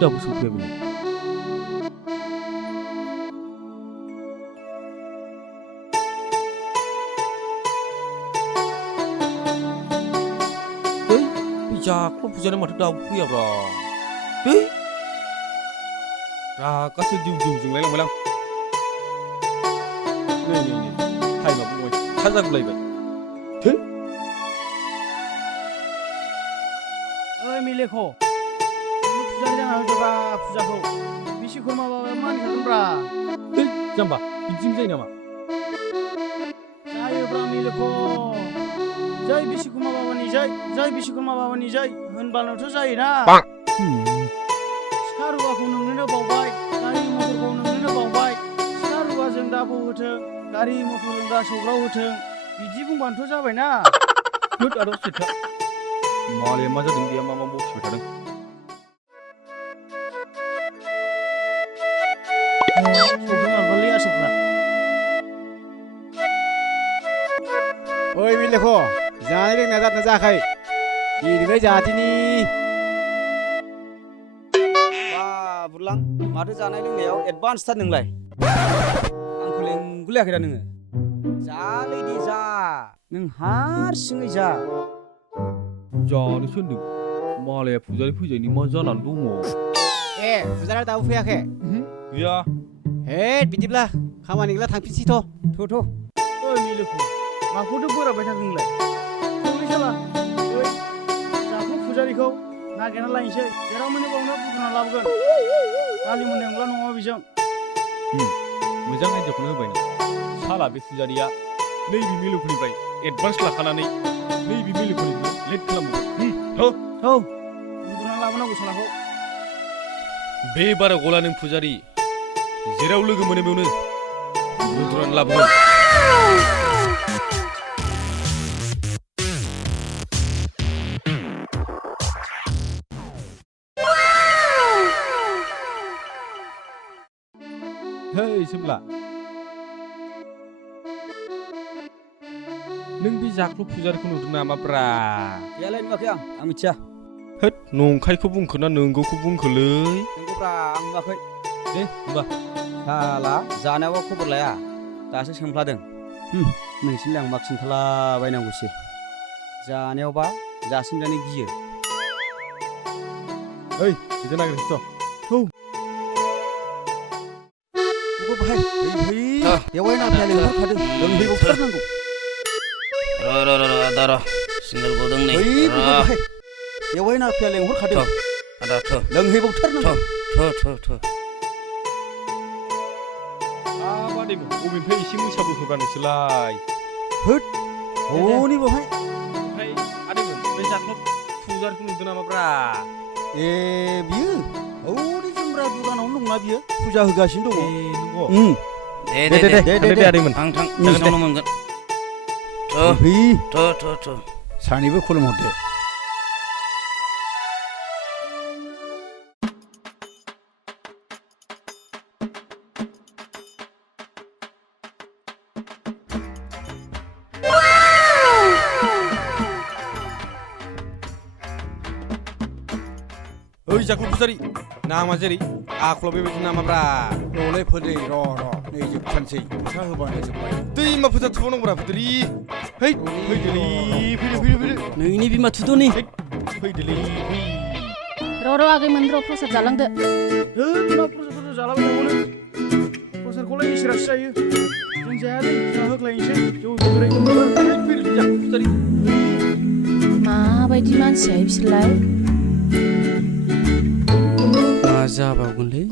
दाबो सफैयाखै जाख्ल' फुजानि माथो दाबो फैयाब्रा दै रागासो दिउ दिउ जोंलायलांबाय आं नै टाइमाबो नय जागुलायबाय थै ओइ मिलेख' फुजारि जाना होदोब्रा फुजाखौ बिश्वकर्मा बाबाया मानिखागोनब्रा दै जाम्बा बिदिजों जायो नामा जायोब्रा मिलेख' जै बिश्वकर्मा बाबानि जै बिश्वकर्मा बाबानि जै होनबानोथ' जायोना सिखा रुवाखौ नोंनोनो बावबाय गारि मथरखौ नोंनोनो बावबाय सिखा रुवाजों दाबो होथों गारि मथरजों दा सौग्राव होथों बिदि बुंबानोथ' जाबायना होद आरो सेथा मालाया मा जादों बेया मा बखिबाय थादों सौफैमारबायलै आसोलफ्रा ओइ मिलेख' जानाय लोंनाया जादोंना जायाखै दिनै जादिनि बुरलां माथो जानाय लोंनायाव एडभान्सथार नोंलाय आंखौ लेंगुलायाखै दा नोङो जालै दे जा नों हारसिङै जा जानोसो होनदों मालाया फुजारि फैजायनि मा जानानै दङ ए फुजारिया दाबो फैयाखै गैया हे बिदिब्ला खामानि गैला थांफिनसैथ' थ' ओइ मिलेख' माखौथो बोराबबाय थादों नोंलाय थौलै साला ओइ जाख्ल' फुजारिखौ नागिरना लायनोसै जेराव मोनो बावनो बुथुमना लाबोगोन दालि मोननाय नंला नङा बेजों मोजां आइडियाखौनो होबाय नों साला बे फुजारिया नैबे मिलुखनिफ्राय एडभान्स लाखानानै नैबे मिलुखनिखौ लेट खालामगोन थौ बुथुमना लाबोनांगौ सालाखौ बे बारा गला नों फुजारि जेराव लोगो मोनो बेयावनो बुद्रुनानै लाबोगोन Hei Simla नों बे जाख्ल' फुजारिखौ नुदों नामाब्रा गैयालाय नुवाखै आं मिथिया होद नंखायखौ बुंखो ना नंगौखौ बुंखोलै नंगौब्रा आं नुवाखै दे होमबा साला जानायाव खबर लाया दासो सोंफ्लादों नोंसिनिलाय आं मा खिन्थालाबायनांगौसै जानायावबा जासिनजानो गियो ओइ बिजों नागिरनोसै बाहाय बेवाय ना फैया लेंहरखादों लोंहैबावथारनांगौ र' सिंगल गदों नै बेवाय ना फैया लेंहरखादों आदा लोंहैबावथारनांगौ बादैमोन बबेनिफ्राय एसे मोसाबो होगानोसैलाय होद हनै बावहाय ओमफ्राय आदैमोन बे जाख्ल' फुजारिखौ नुदों नामाब्रा ए बियो हनै जोमब्रा दुगानावनो दंना बियो फुजा होगासिनो दङ दे आदैमोन थां जागोन मोनगोन सानैबो खुलुमहरदो ओइ जाख्ल' फुजारि नामा जेरै आखला बेबायदि नामाब्रा र'लै फोदै र' नै जोबथारनोसै फैसा होबानो जोब्बाय दैमा फोथा थुबावनांगौब्रा फुजारि है फैदोलै फैदो नोंनि बिमा थुद'नि फैदोलै र' आगैमोन र' प्रसाद जालांदो होद मा प्रसादफोरखौ जालाबाय थाबावनो प्रसादखौलाय इसोरासो जायो जों जायालै फुजा होग्लायनोसै जौ बिग्राय फैदो जाख्ल' फुजारि माबायदि मानसिया बिसोरलाय मा जाबावगोनलै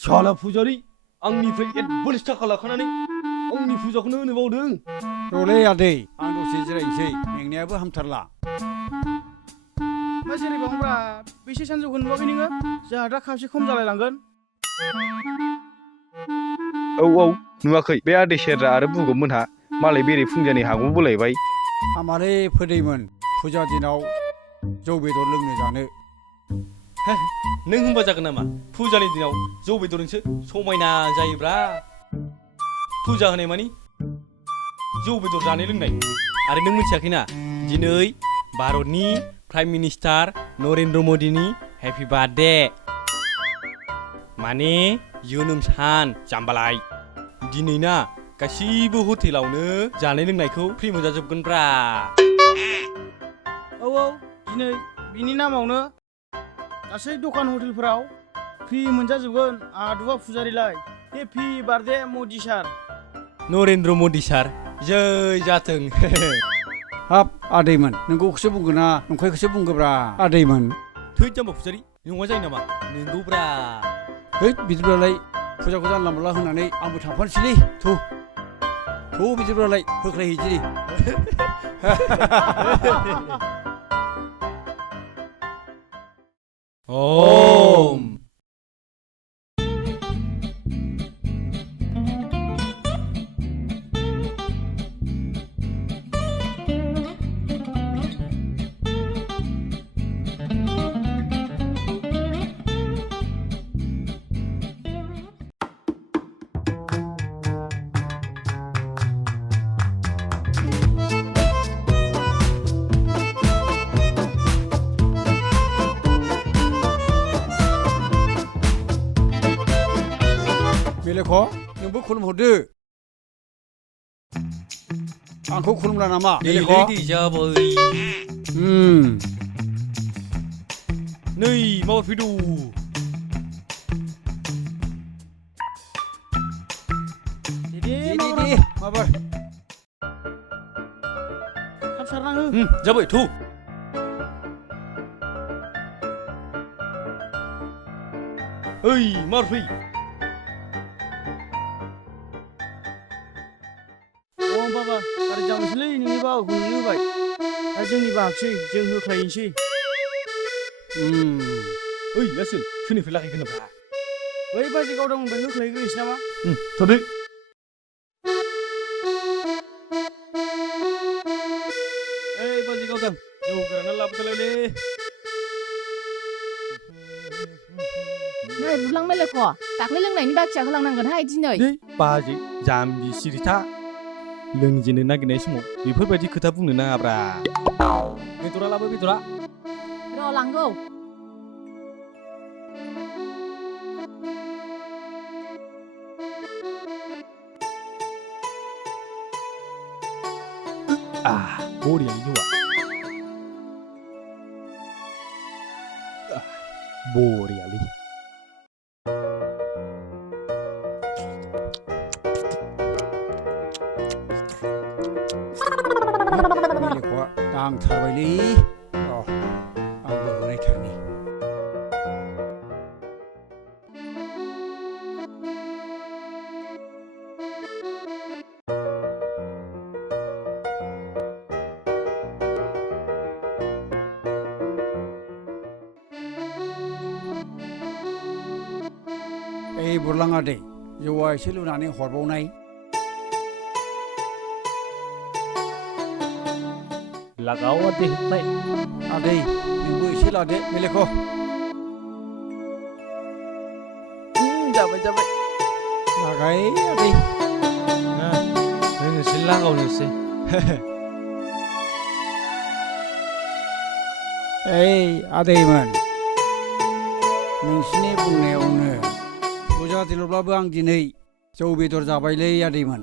साला फुजारि आंनिफ्राय एडभान्स थाखा लाखानानै आंनि फुजाखौनो होनो बावदों र'लै आदै आं दसे जिरायनोसै मेंनायाबो हामथारला मा जिरायबावनोब्रा बेसे सानजौखौ नुवाखै नोङो जोंहा दा खावसे खम जालायलांगोन औ नुवाखै बे आदै सेरजा आरो बुगब मोनहा मालाय बेरे फुंजानि हागौ बोलायबाय हामालै फोदैमोन फुजा दिनाव जौ बेदर लोंनो जानो नों होनबा जागोन नामा फुजानि दिनाव जौ बेदरजोंसो समायना जायोब्रा फुजा होनाय मानि जौ बेदर जानाय लोंनाय आरो नों मिथियाखैना दिनै भारतनि प्राइम मिनिस्टार नरेन्द्र मदिनि हेपि बार्थडे माने जोनोम सान जाम्बालाय दिनै ना गासिबो हटेलावनो जानाय लोंनायखौ फ्रि मोनजाजोबगोनब्रा औ दिनै बिनि नामावनो गासै दखान हटेलफोराव फ्रि मोनजाजोबगोन आदुवा फुजारिलाय हेपि बार्थडे मदि सार नरेन्द्र मदि सार जै जाथों हाब आदैमोन नोंगौखौसो बुंगोन ना नंखायखौसो बुंगोब्रा आदैमोन थै जाम्बा फुजारि नङा जायो नामा नोंगौब्रा है बिदिब्लालाय फुजाखौ जानला मोनला होनानै आंबो थांफानोसैलै थौ बिदिब्लालाय होख्लायहैदिनि ओम मेलेख' नोंबो खुलुमहरदो आंखौ खुलुमला नामा मेलेख' दै जाबाय नै माबा फैदौ दे माबार थाब सारना हो जाबाय थौ ओइ मार फै बाबा गारि जामोसैलै नोंनि बाबाखौ नोंनो होबाय दा जोंनि बाहागसै जों होख्लायनोसै ओइ आसोल सोरनिफ्राय लागायगोनब्रा बै बाजै गावदांनिफ्राय होख्लायग्रोनोसै नामा थदो ओइ बाजै गावदां जौ गोराना लाबोदोलायलै नै बुलां मेलेख' दाख्लै लोंनायनि बाखिया होलांनांगोनहाय दिनै बाजै जाम्बि सिरिथा लोंजेननो नागिरनाय समाव बेफोरबायदि खोथा बुंनो नाङाब्रा बेदरा लाबो बेदरा र' लांगौ बरियालै जौआ बरियालै मेलेख'आ दांथारबायलै आंबो होनायथारनि ओइ बुरलां आदै जौआ एसे लुनानै हरबावनाय लागाव आदै होबाय आदै नोंबो एसे लादो मेलेख' जाबाय जाबाय लागाय आदै होनोसै लागावनोसै ओइ आदैमोन नोंसिनि बुंनायावनो फुजा दिलब्लाबो आं दिनै जौ बेदर जाबायलै आदैमोन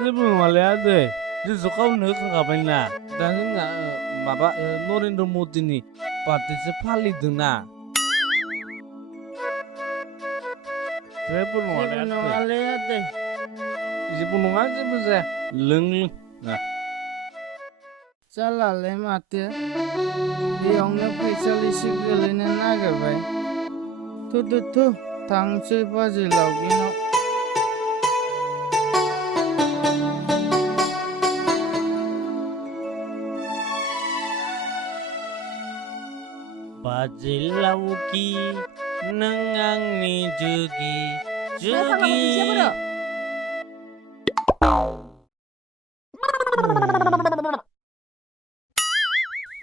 जेबो नङालै आदै जोंसो गावनो होखांखाबाय ना दा जोंना माबा नरेन्द्र मदिनि बार्थडेसो फालिदोंना जेबो नङालै आदै जेबो नङा जेबो जाया लों जालालै माथो बेयावनो फैसा एसे गोलैनो नागिरबाय थु थांसै बाजै लावगिनाव बाजै लावगि नों आंनि जोगि जोगि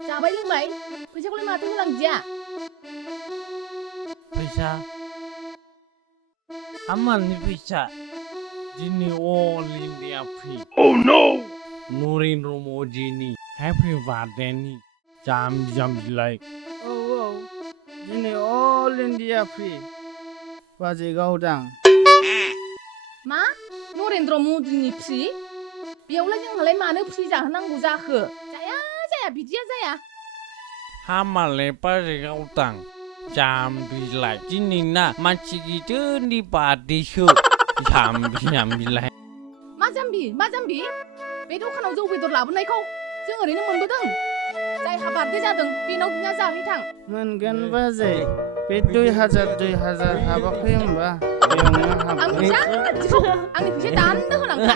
जाबाय लोंबाय फैसाखौलाय माथो होलांदिया फैसा आमानि फैसा दिनै अल इन्डिया फ्रि नरेन्द्र मदिनि हेपि बार्थडेनि जाम बिलाइ औ दिनै अल इन्डिया फ्रि बाजै गावदां मा नरेन्द्र मदिनि फ्रि बेयावलाय जोंहालाय मानो फ्रि जाहोनांगौ जाखो जाया बिदिया जाया हामालाय बाजै गावदां जाम बिलाइ दिनैना मानसि गिदिरनि बार्थडेसो जाम बिलाइ मा जाम्बि बे दखानाव जौ बेदर लाबोनायखौ जों ओरैनो मोनबोदों जायहा बार्थडे जादों बेनाव बिना जाहैथां मोनगोन बाजै बे 2000 हाबाखै होमबा बेयावनो आं हाबगोन मिथिया बिदिखौ आंनि फैसा दाननो होलांखा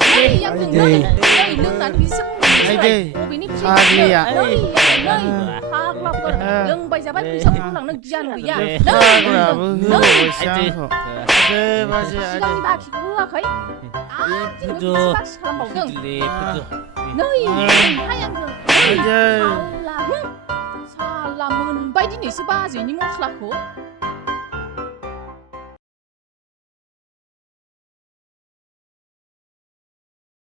आंजों नै लोंनानै बिदिसो आइदै बबेनि फाग्लिया फाग्लाफोर लोंबाय जाबाय फैसाखौ होलांनो गियान गैया फाग्लाबो होबावबायसो आंखौ आदै बाजै आदै सिगांनि बाखिखौ होआखै आरो दिनै बाखि खालामबावदों नै हाय आंजों आइदै साला मोनबाय दिनैसो बाजैनि मस्लाखौ